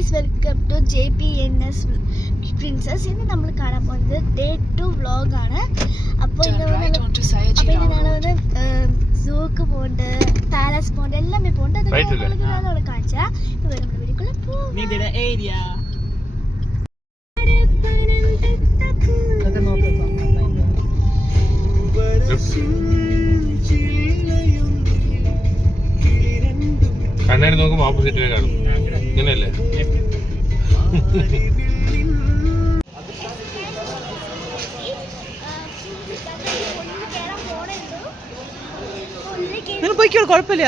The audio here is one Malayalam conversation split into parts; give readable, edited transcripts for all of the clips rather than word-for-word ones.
Guys, welcome to JPNS princess. ഇന്ന് നമ്മൾ കാണാൻ പോകുന്നത് ഡേ 2 വ്ളോഗാണ്. അപ്പോൾ ഇന്ന് വന്ന് സൂക്ക് പോകുന്നുണ്ട്, പാലസ് പോകുന്നുണ്ട്, എല്ലാമേ പോകുന്നുണ്ട്. അത് കാണിച്ചാൽ നമ്മുടെ വീട്ടിൽ കണ്ണാടി നോക്കുമ്പോൾ ഓപ്പോസിറ്റ് കാണും. ഇങ്ങനെയല്ലേ? നിങ്ങൾ പോയിക്കോളൂ, കുഴപ്പമില്ല.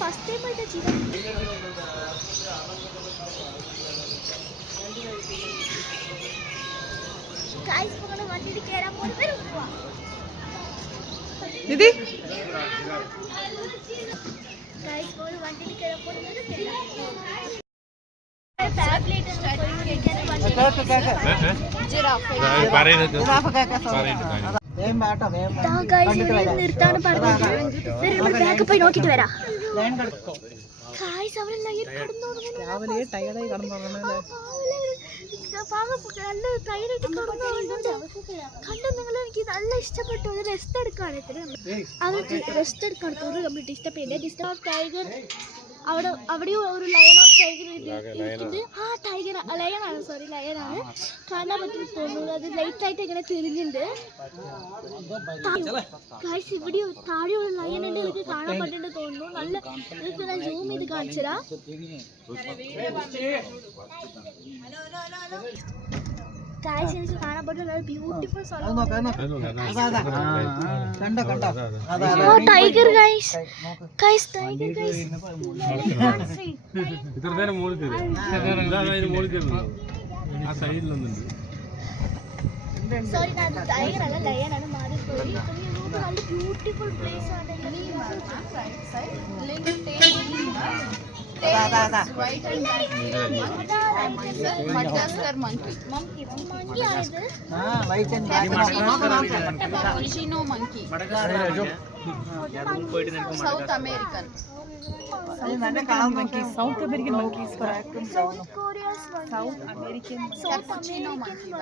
ഫസ്റ്റ് ടൈം ആയിട്ട് ചെയ്ത വണ്ടിയിൽ കയറാൻ പോകുന്നത് നിധി വണ്ടിയിൽ കയറാൻ പോകുന്നത് നിർത്താണ് പറഞ്ഞത്. പോയി നോക്കിട്ട് വരാം. കണ്ടു നിങ്ങൾ, എനിക്ക് നല്ല ഇഷ്ടപ്പെട്ടു. റെസ്റ്റ് എടുക്കാണ് റെസ്റ്റ് എടുക്കാണ് ടൂർ കംപ്ലീറ്റ് ഇഷ്ടപ്പെട്ടില്ല. ഡിസ്റ്റർബ് ടൈഗർ അവിടെയും ഒരു ലയനോ ടൈഗർ ഇരിക്കുന്നത്. ആ ടൈഗർ ലയനാണ്, സോറി ലയനാണ്. കാണാൻ പറ്റും തോന്നുന്നു. അത് ലൈറ്റ് ആയിട്ട് ഇങ്ങനെ തിരിഞ്ഞുണ്ട്. ഇവിടെയും താഴെയുള്ള ലയനുണ്ട്, എനിക്ക് കാണാൻ പറ്റുന്നുണ്ട് തോന്നുന്നു. നല്ല ഇതൊക്കെ ഞാൻ സൂം ചെയ്ത് കാണിച്ചതാ. എനിക്ക് കാണാൻ പറ്റുന്ന beautiful tiger. Guys tiger sorry, tiger അല്ല ലയനാണ്. മാറിപ്പോയി. നല്ല ബ്യൂട്ടിഫുൾ പ്ലേസ് ആണ്. Madagascar monkey. Cappuccino monkey. South American. South American monkeys. South Korea's South American Cappuccino monkey.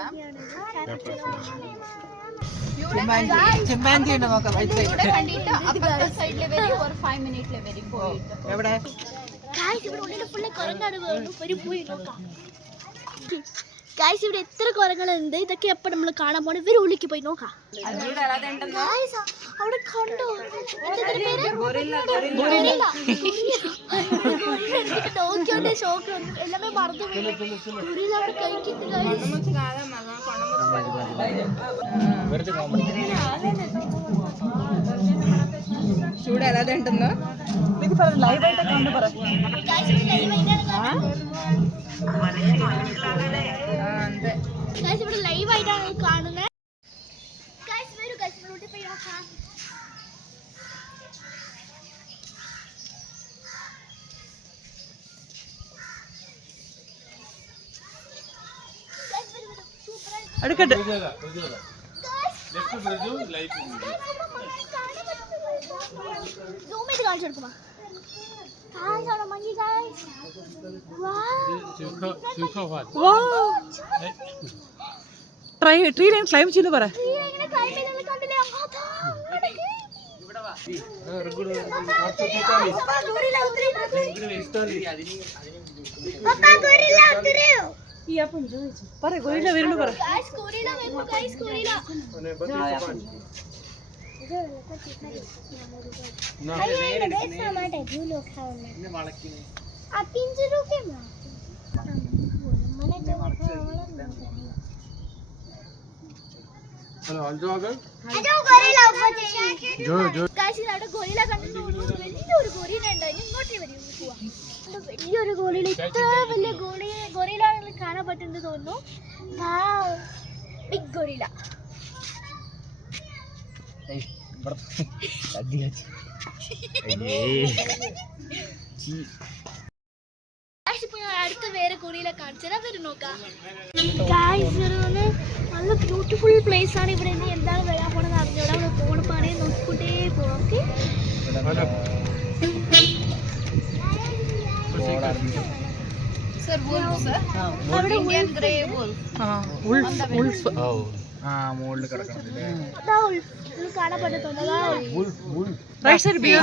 chimpanzee ഉണ്ട് നോക്കാം. ഇവിടെ കണ്ടിട്ട് അപ്പുറത്തെ സൈഡിലെ വരി ഒരു 5 മിനിറ്റിലെ വരി പോയിട്ട്. എവിടെ ഗൈസ് ഇവിടെ എത്ര കുരങ്ങളുണ്ട്. ഇതൊക്കെ എപ്പോൾ നമ്മൾ കാണാൻ പോകണം. ഇവർ ഉള്ളിക്ക് പോയി നോക്കാം. അവിടെ കണ്ടോ നോക്കിയോണ്ട് ഷോക്ക് വന്നു. എല്ലാമേ മറന്നു പോയി. അവിടെ കഴിക്കുന്നു. ചൂട് അല്ലാതെ ഉണ്ടെന്നോ ലൈവ് ആയിട്ട് കണ്ടു പറ. ഇവിടെ ലൈവ് ആയിട്ടാണ് കാണുന്നത്. അടുക്കട്ടെ ട്രീ ലൈൻ ക്ലൈം ചെയ്യുന്നു പറ. പറ ഗോരില്ല വരുന്നു പറ. വലിയൊരു ഗോളിയിൽ ഇത്ര വലിയ ഗോറിയിലാണ് കാണാൻ പറ്റുന്നത് തോന്നുന്നു. Big gorilla. അടുത്ത വേറെ കുറിയിലെ കാണിച്ചാൽ വരും നോക്കാം. നല്ല ബ്യൂട്ടിഫുൾ പ്ലേസ് ആണ് ഇവിടെ. ഇനി എന്താണ് വരാൻ പോണെന്ന് അറിഞ്ഞൂടാ. അവിടെ പോണ പണി നോക്കിക്കൊണ്ടേ പോവാം. Okay Sir, wolf, sir. Indian grey wolf. കാണാൻ പറ്റത്തുണ്ടോ? റൈറ്റ് സൈഡ് ബിയർ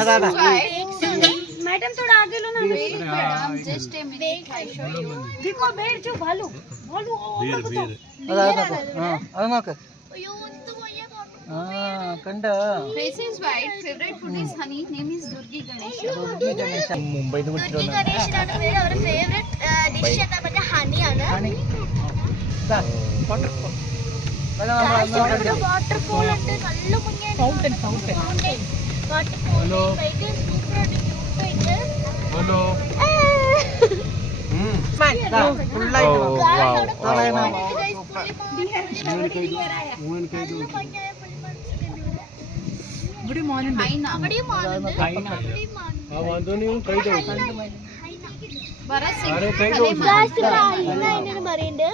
मैडम थोड़ा आगे लो ना. Wait, madam, just a minute. I show you. देखो बैठ जो भालू भालू അത് നോക്ക്. अयो എന്ത് പോയാ കണ്ട Face is white. Favorite food is honey. Name is Durgi Ganesha. Mumbai ഗണേശനാണ് പേര്. അവരുടെ ഫേവറേറ്റ് ഡിഷ് എന്താ പറഞ്ഞാൽ ഹണിയാണ്. വാട്ടർഫോൾ വാട്ടർഫോൾ ഉണ്ട്. നല്ല മുങ്ങിയ ഫൗണ്ടൻ വാട്ടർഫോൾ ഭയങ്കര സൂപ്പറായിട്ട് ക്യൂട്ടായിട്ട്. ഹലോ ഇവിടെ മോനുണ്ട്. Haina. അവിടെയും മാനുണ്ട്. Bharat Singh. പറയുന്നുണ്ട്.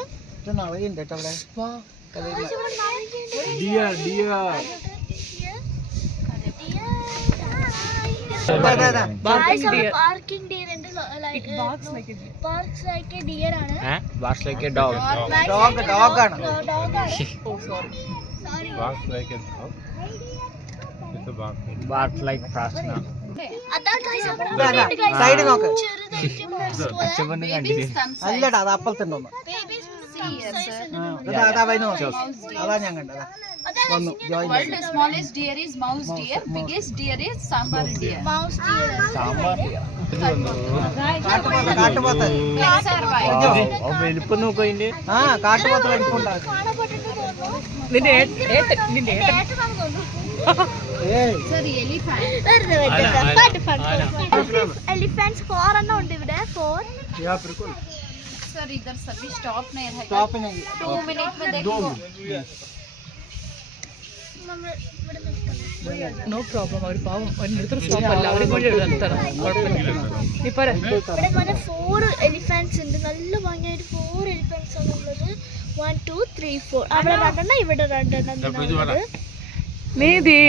പാർക്കിംഗ് ഡിയർ ഉണ്ട്. Barks like a barks like a deer ആണ്. ഡോഗ് ആണ്. Sorry barks like it barks barks like പ്രാർത്ഥന. അതാ ഗൈസ് അവിടെ സൈഡ് നോക്ക്. Baby's thumb size. അല്ലടാ അത് അപ്പുറത്തുണ്ടോ? Babies See here, sir. അതാ നോക്ക്. അതാ ഞാൻ കണ്ടത്. വന്നു join. World smallest deer is mouse deer. Biggest deer is sambar deer. Mouse dear. കാട്ടുപോത്ത്. Legs are white. വലിപ്പം നോക്കോ അതിന്റെ. കാട്ടുപോത്ത് വലിപ്പുണ്ടാകും. കാണപ്പെട്ടിട്ട് തോന്നുന്നു. നിന്റെ ഏട്ടൻ കേട്ടതാണെന്ന് തോന്നുന്നു. Sir, elephant. എലിഫന്റ്സ് 4 എണ്ണം ഉണ്ട് ഇവിടെ. 4 Sir, इधर सभी stop नहीं है. Stop नहीं. 2 minutes में देखो. നമ്മൾ ഇവിടെ നിൽക്കണം. No problem. അവർ പാവം അടുത്തൊരു സ്റ്റോപ്പ് അല്ല. അവരെ കൊണ്ട് നിർത്തണം. കുഴപ്പമില്ല. ഇപ്പൊ ഇവിടെ പറഞ്ഞ 4 എലിഫന്റ്സ് ഉണ്ട്. നല്ല ഭംഗിയായിട്ട് 4 എലിഫന്റ്സ് ആണ് ഉള്ളത്. 1 2 3 4. അവിടെ 2 എണ്ണം ഇവിടെ 2 എണ്ണം ഉള്ളത്. നീതി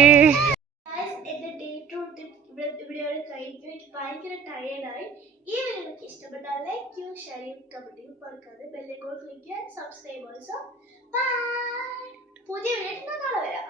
എന്റെ ഡേ ടു ഇവിടെയാണ് കഴിഞ്ഞു. എനിക്ക് ഭയങ്കര ടയേർഡായി. ഈ വീഡിയോ നിങ്ങൾക്ക് ഇഷ്ടപ്പെട്ടാൽ ലൈക്ക് ചെയ്യൂ, ഷെയർ ചെയ്യൂ, കമന്റ് ചെയ്യൂ, മറക്കാതെ ബെല്ലൈക്കൺ ക്ലിക്ക് ചെയ്യാൻ സബ്സ്ക്രൈബ് ഓൾസോ. ബൈ. പുതിയ വീഡിയോ നാളെ വരാം.